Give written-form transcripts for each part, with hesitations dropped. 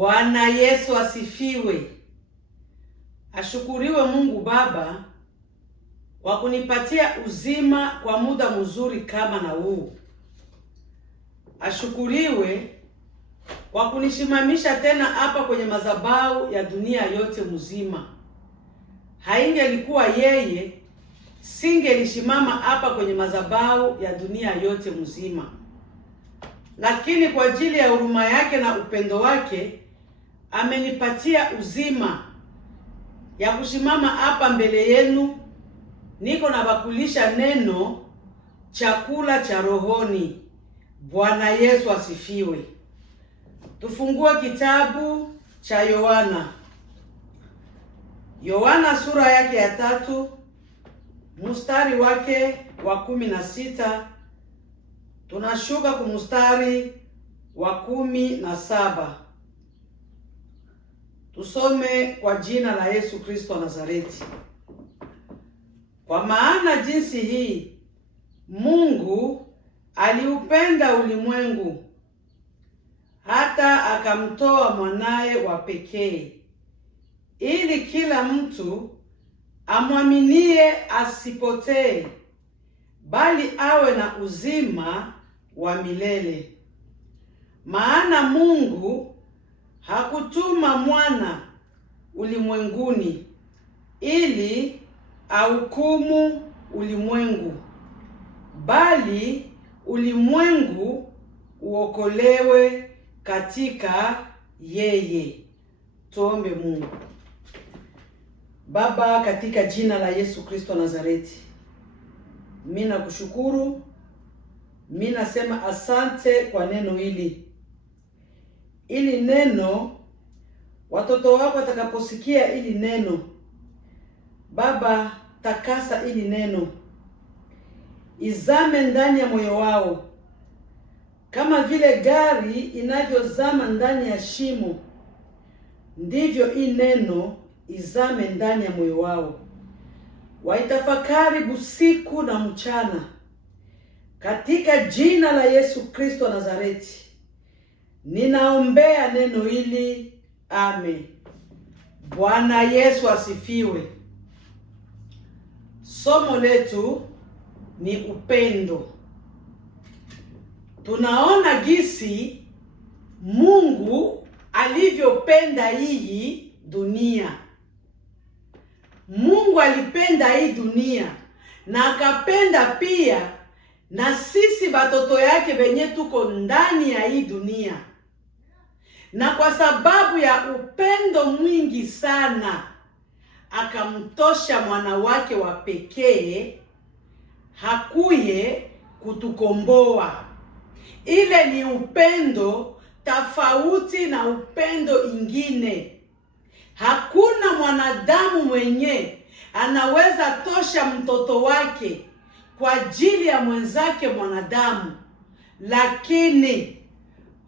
Bwana Yesu asifiwe. Ashukuriwe Mungu Baba kwa kunipatia uzima kwa muda mzuri kama na huu. Ashukuriwe kwa kunishimamisha tena hapa kwenye madhabahu ya dunia yote mzima. Haingelikuwa yeye, singelishimama hapa kwenye madhabahu ya dunia yote mzima. Lakini kwa ajili ya huruma yake na upendo wake amenipatia uzima ya kusimama hapa mbele yenu. Niko na bakulisha neno, chakula cha rohoni. Bwana Yesu asifiwe. Tufungue kitabu cha Yohana sura yake ya 3 mstari wake wa 16. Tunashuka ku mstari wa 17. Tusome kwa jina la Yesu Kristo wa Nazareti. Kwa maana jinsi hii Mungu aliupenda ulimwengu hata akamtoa mwanaye wa pekee, ili kila mtu amwaminie asipotee, bali awe na uzima wa milele. Maana Mungu hakutuma mwana ulimwenguni ili ahukumu ulimwengu, bali ulimwengu uokolewe katika yeye. Tuombe Mungu. Baba, katika jina la Yesu Kristo Nazareti, mimi nakushukuru, mimi nasema asante kwa neno hili. Ili neno watoto wako watakaposikia ili neno, Baba, takasa ili neno, izame ndani ya moyo wao kama vile gari inavyozama ndani ya shimo, ndivyo hii neno izame ndani ya moyo wao. Waitafakari usiku na mchana, katika jina la Yesu Kristo Nazareti ninaombea neno hili, amen. Bwana Yesu asifiwe. Somo letu ni upendo. Tunaona gisi Mungu alivyopenda hii dunia. Mungu alipenda hii dunia na akapenda pia na sisi batoto yake benye tuko ndani ya hii dunia. Na kwa sababu ya upendo mwingi sana akamtosha mwana wake wa pekee hakuye kutukomboa. Ile ni upendo tofauti na upendo ingine. Hakuna mwanadamu mwenye anaweza tosha mtoto wake kwa ajili ya mwenzake mwanadamu. Lakini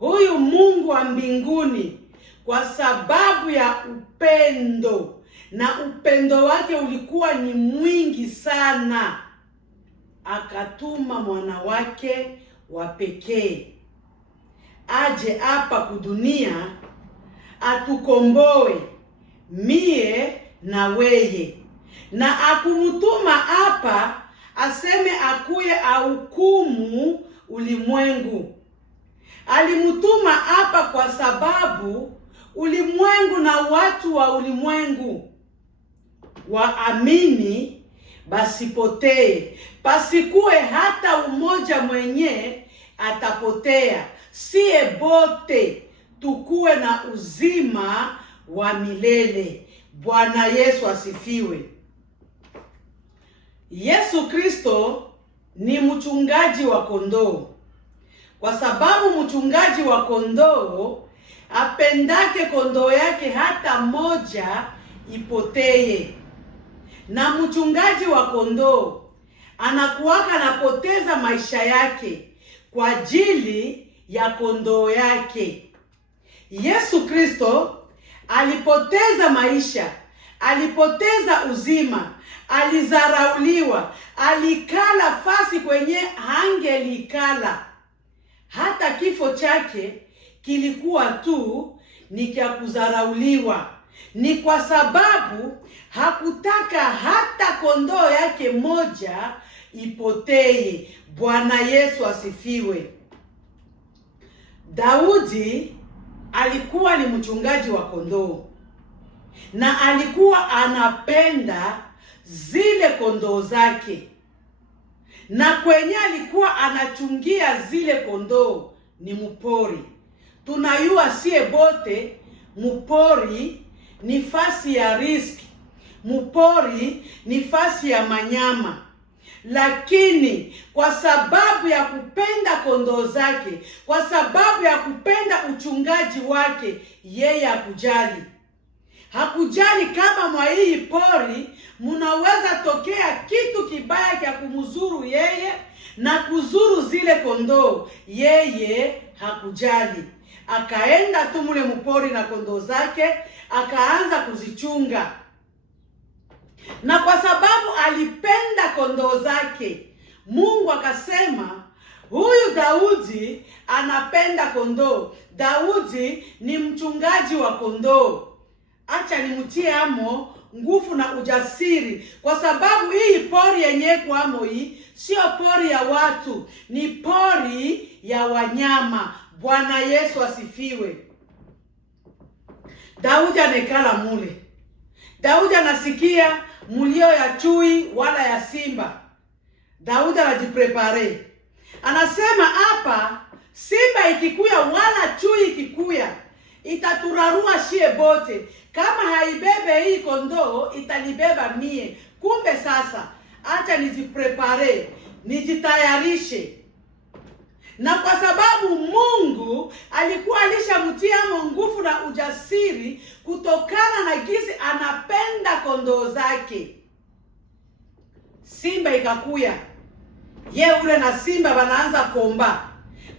huyu Mungu wa mbinguni, kwa sababu ya upendo, na upendo wake ulikuwa ni mwingi sana, akatuma mwana wake wa pekee aje hapa kudunia atukomboe mie na weye. Na akumutuma hapa aseme akuye ahukumu ulimwengu. Alimutuma hapa kwa sababu ulimwengu na watu wa ulimwengu waamini basipotee, pasikuwe hata umoja mwenye atapotea. Sie bote tukuwe na uzima wa milele. Bwana Yesu asifiwe. Yesu Kristo ni mchungaji wa kondoo. Kwa sababu mchungaji wa kondoo apendake kondoo yake hata moja ipotee. Na mchungaji wa kondoo anakuwaka anapoteza maisha yake kwa ajili ya kondoo yake. Yesu Kristo alipoteza maisha, alipoteza uzima, alizarauliwa, alikala fasi kwenye hangelikala. Hata kifo chake kilikuwa tu ni kya kudharauliwa. Ni kwa sababu hakutaka hata kondoo yake moja ipotee. Bwana Yesu asifiwe. Daudi alikuwa ni mchungaji wa kondoo, na alikuwa anapenda zile kondoo zake, na kwenye alikuwa anachungia zile kondoo ni mpori. Tunayua sie bote mpori ni fasi ya riski, mpori ni fasi ya manyama. Lakini kwa sababu ya kupenda kondoo zake, kwa sababu ya kupenda uchungaji wake, yeye hakujali kama mwa hii pori munaweza tokea kitu kibaya kia kumzuru yeye na kuzuru zile kondoo. Yeye hakujali, akaenda tu mule mpori na kondoo zake, akaanza kuzichunga. Na kwa sababu alipenda kondoo zake, Mungu akasema, huyu Daudi anapenda kondoo. Daudi ni mchungaji wa kondoo. Acha nimtie amo nguvu na ujasiri, kwa sababu hii pori yenye kwamo hii sio pori ya watu, ni pori ya wanyama. Bwana Yesu asifiwe. Daudi anekala mule. Daudi anasikia mulio ya chui wala ya simba. Daudi anajiprepare. Anasema hapa, simba ikikuya wala chui ikikuya, itaturarua shie bote. Kama haibebe hii kondoo, itanibeba mie. Kumbe sasa, acha nijiprepare, nijitayarishe. Na kwa sababu Mungu alikuwa alishamtia nguvu na ujasiri kutokana na gizi anapenda kondoo zake, simba ikakuya. Ye ule na simba banaanza komba,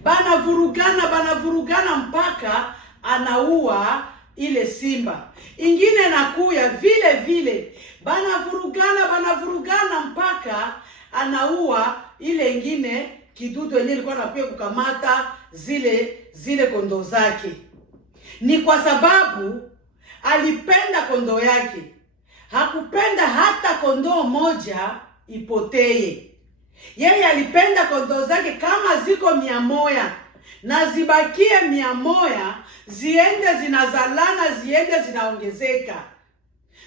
banavurugana mpaka anaua ile simba. Ingine nakuya vile vile, banavurugana mpaka anaua ile ingine kidudu yenyewe ilikuwa nakuya kukamata zile kondoo zake. Ni kwa sababu alipenda kondoo yake, hakupenda hata kondoo moja ipotee. Yeye alipenda kondoo zake kama ziko 100 na zibakie 100, ziende zinazalana, ziende zinaongezeka.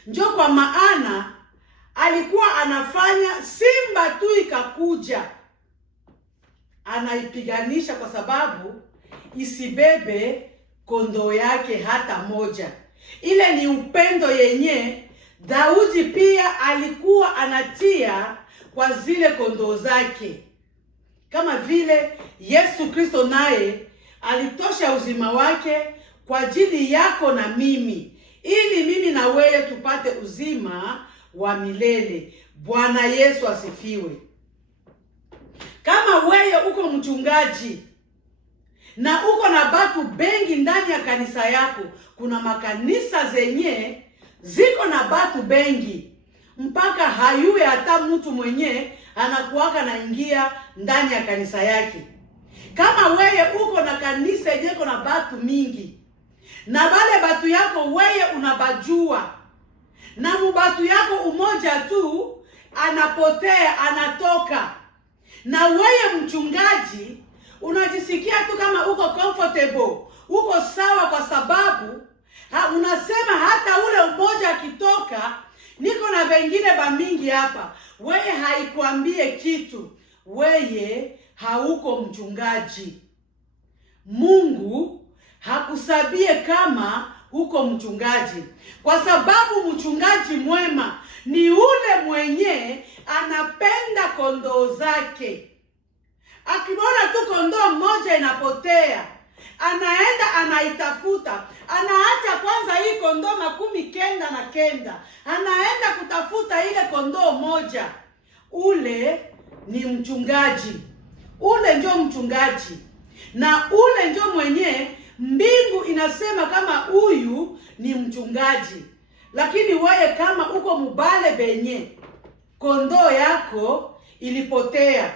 Ndio kwa maana alikuwa anafanya simba tu ikakuja, anaipiganisha kwa sababu isibebe kondoo yake hata moja. Ile ni upendo yenye Daudi pia alikuwa anatia kwa zile kondoo zake. Kama vile Yesu Kristo naye alitosha uzima wake kwa ajili yako na mimi, ili mimi na wewe tupate uzima wa milele. Bwana Yesu asifiwe. Kama wewe uko mchungaji na uko na batu bengi ndani ya kanisa yako, kuna makanisa zenye ziko na batu bengi mpaka hayuwe hata mtu mwenye anakuwaka na ingia ndani ya kanisa yake. Kama wewe uko na kanisa yenye iko na batu mingi, na wale batu yako wewe unabajua, na mubatu yako umoja tu anapotea, anatoka, na wewe mchungaji unajisikia tu kama uko comfortable, uko sawa, kwa sababu unasema hata ule mmoja akitoka, niko na wengine bamingi hapa. Wewe haikuambie kitu, wewe hauko mchungaji. Mungu hakusabie kama uko mchungaji, kwa sababu mchungaji mwema ni ule mwenye anapenda kondoo zake. Akiona tu kondoo moja inapotea, anaenda anaitafuta, anaacha kwanza hii kondoo 99, anaenda kutafuta ile kondoo moja. Ule ni mchungaji, ule ndio mchungaji, na ule ndio mwenye mbingu inasema kama huyu ni mchungaji. Lakini wewe kama uko mubale benye kondoo yako ilipotea,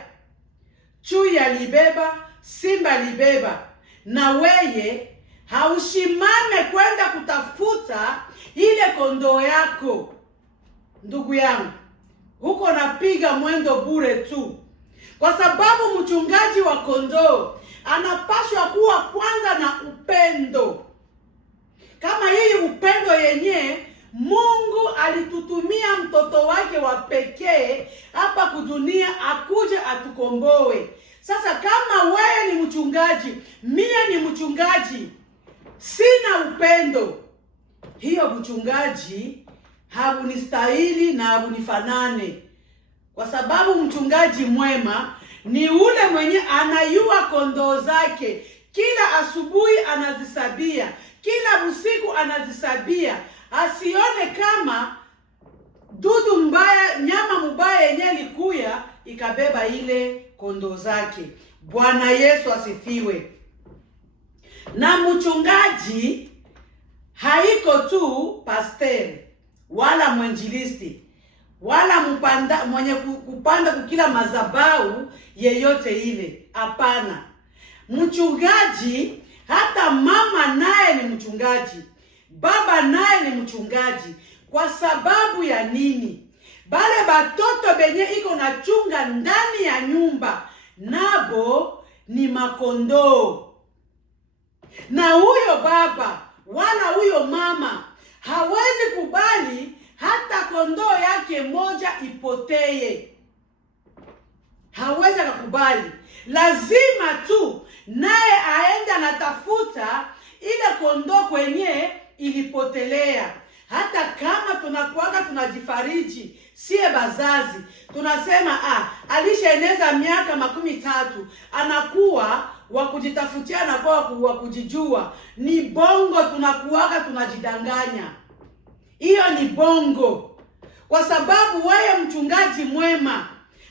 chui alibeba, simba alibeba, na wewe haushimame kwenda kutafuta ile kondoo yako, ndugu yangu, huko napiga mwendo bure tu. Kwa sababu mchungaji wa kondoo anapaswa kuwa kwanza na upendo. Kama hii upendo yenye Mungu alitutumia mtoto wake wa pekee hapa kudunia akuje atukomboe. Sasa kama wewe ni mchungaji, mie ni mchungaji, sina upendo, hiyo mchungaji haunistahili na haunifanane. Kwa sababu mchungaji mwema ni ule mwenye anayua kondoo zake, kila asubuhi anazisabia, kila usiku anazisabia, asione kama dudu mbaya, nyama mbaya yenye likuya ikabeba ile kondoo zake. Bwana Yesu asifiwe. Na mchungaji haiko tu pastor wala mwenjilisti wala mwenye kupanda kukila madhabahu yeyote ile. Hapana. Mchungaji, hata mama naye ni mchungaji, baba naye ni mchungaji. Kwa sababu ya nini? Bale batoto benye iko na chunga ndani ya nyumba, nabo ni makondoo. Na huyo baba wala huyo mama hawezi kubali hata kondoo yake moja ipotee. Hawezi kukubali. Lazima tu naye aende anatafuta ile kondoo kwenye ilipotelea. Hata kama tunakuaga tunajifariji, sie bazazi, tunasema alishaeneza miaka 30, anakuwa wa kujitafutia na wa kujijua. Ni bongo, tunakuaga tunajidanganya. Hiyo ni bongo. Kwa sababu wewe mchungaji mwema,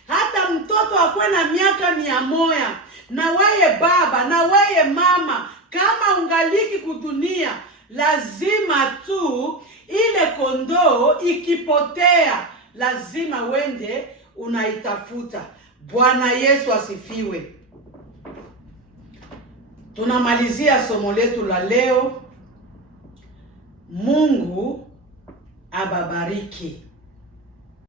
hata mtoto akwe na miaka 100, na wewe baba na wewe mama, kama ungaliki kudunia, lazima tu ile kondoo ikipotea, lazima wende unaitafuta. Bwana Yesu asifiwe. Tunamalizia somo letu la leo. Mungu ababariki.